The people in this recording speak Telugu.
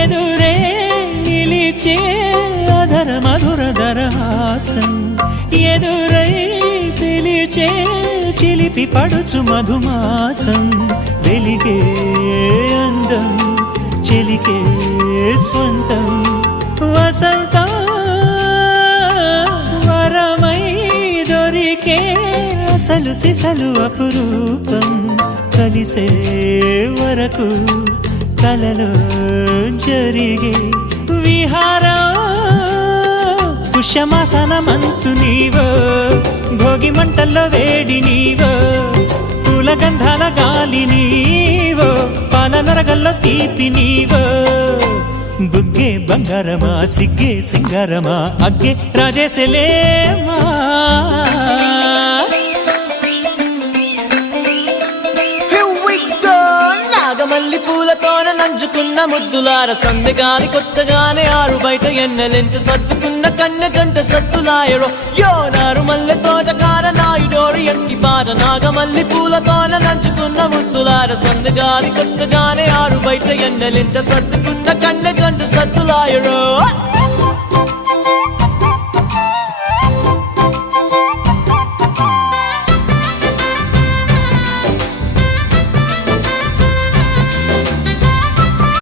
ఎదురే నిలిచే అధర మధుర దరహాసం ఎదురై పిలిచే చిలిపి పడుచు మధుమాసం వెలిగే అందం చెలికే స్వంతం వసంతం వరమై దొరికే అసలు సిసలు అపురూపం కలిసే వరకు కలలో జరిగే విహారం పుష్యమాసన మనసు నీవో భోగి మంటల్లో వేడి నీవో పూల గంధాల గాలి నీవో పాల నరగల్లో తీపి నీవో బుగ్గే బంగారమా సిగ్గే సింగారమా అగ్గే రాజేసలేమా మల్లి పూలతోన నంచుకున్న ముద్దులార సందెగాని కొత్తగానే ఆరు బయట ఎన్నెలెంట సర్దుకున్న కన్నె జంట సత్తులాయరో యోనారు మల్లె తోటకార నాయుడోరు ఎట్టి పాట నాగమల్లి పూలతోన నంచుకున్న ముద్దులార సందెగాని కొత్తగానే ఆరు బయట ఎన్నెలెంట సర్దుకున్న కన్నె జంట సత్తులాయరో